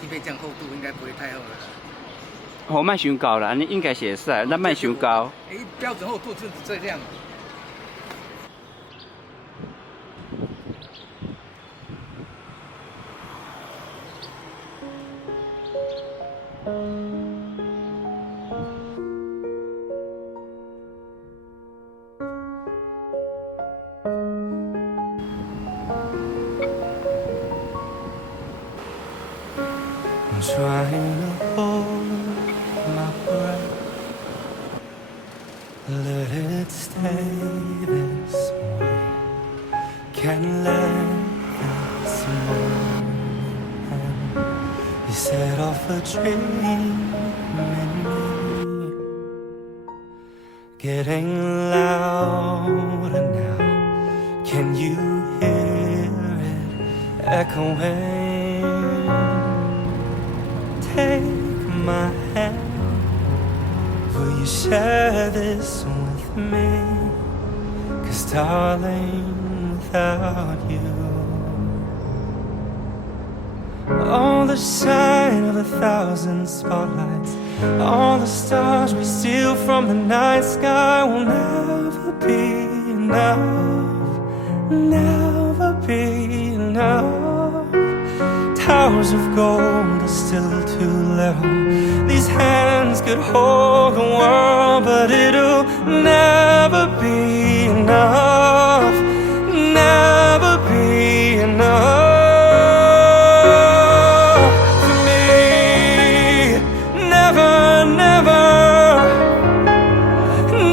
匹配这样厚度应该不会太厚了。哦，卖伤高啦，你应该是会使，咱卖伤高。标准厚度就是这样。I'm trying to hold my breath, let it stay this way. Can't let this moment. You set off a dream in me, getting louder now. Can you hear it echoing? Take my hand, will you share this with me? 'Cause darling, without you, all the shine of 1,000 spotlights, all the stars we steal from the night sky will never be enough, never be enough. Towers of gold are still too little. These hands could hold the world, but it'll never be enough, never be enough for me. Never, never,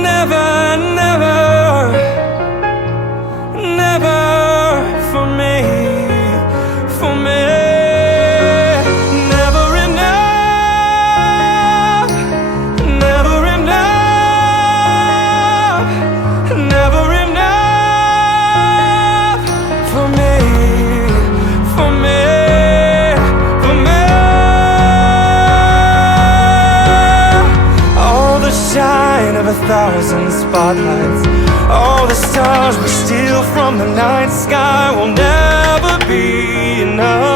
never, never, never for me, for me. Of 1,000 spotlights, all the stars we steal from the night sky will never be enough.